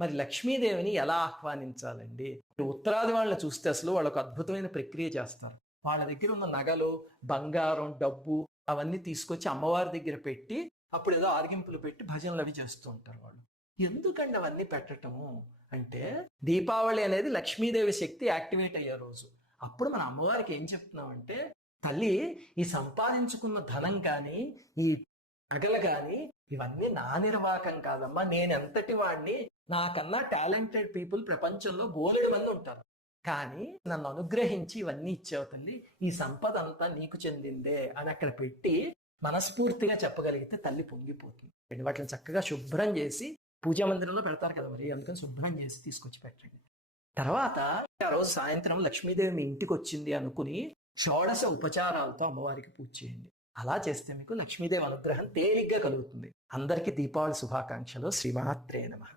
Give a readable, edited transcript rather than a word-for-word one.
మరి లక్ష్మీదేవిని ఎలా ఆహ్వానించాలండి? ఉత్తరాది వాళ్ళని చూస్తే అసలు వాళ్ళొక అద్భుతమైన ప్రక్రియ చేస్తారు. వాళ్ళ దగ్గర ఉన్న నగలు, బంగారం, డబ్బు అవన్నీ తీసుకొచ్చి అమ్మవారి దగ్గర పెట్టి అప్పుడేదో ఆరగింపులు పెట్టి భజనలు అవి చేస్తూ ఉంటారు వాళ్ళు. ఎందుకండి అవన్నీ పెట్టటము అంటే, దీపావళి అనేది లక్ష్మీదేవి శక్తి యాక్టివేట్ అయ్యే రోజు. అప్పుడు మన అమ్మవారికి ఏం చెప్తున్నామంటే, తల్లి ఈ సంపాదించుకున్న ధనం కానీ, ఈ నగలు కానీ ఇవన్నీ నా నిర్వాహకం కాదమ్మా. నేను ఎంతటి వాడిని, నాకన్నా టాలెంటెడ్ పీపుల్ ప్రపంచంలో బోలెడు మంది ఉంటారు. కానీ నన్ను అనుగ్రహించి ఇవన్నీ ఇచ్చావు తల్లి, ఈ సంపద అంతా నీకు చెందిందే అని అక్కడ పెట్టి మనస్ఫూర్తిగా చెప్పగలిగితే తల్లి పొంగిపోతుంది. వాటిని చక్కగా శుభ్రం చేసి పూజా మందిరంలో పెడతారు కదా, మరి అందుకని శుభ్రం చేసి తీసుకొచ్చి పెట్టండి. తర్వాత ఆ రోజు సాయంత్రం లక్ష్మీదేవి మీ ఇంటికి వచ్చింది అనుకుని షోడశ ఉపచారాలతో అమ్మవారికి పూజ చేయండి. అలా చేస్తే మీకు లక్ష్మీదేవి అనుగ్రహం తేలిగ్గా కలుగుతుంది. అందరికీ దీపావళి శుభాకాంక్షలు. శ్రీమాత్రే నమః.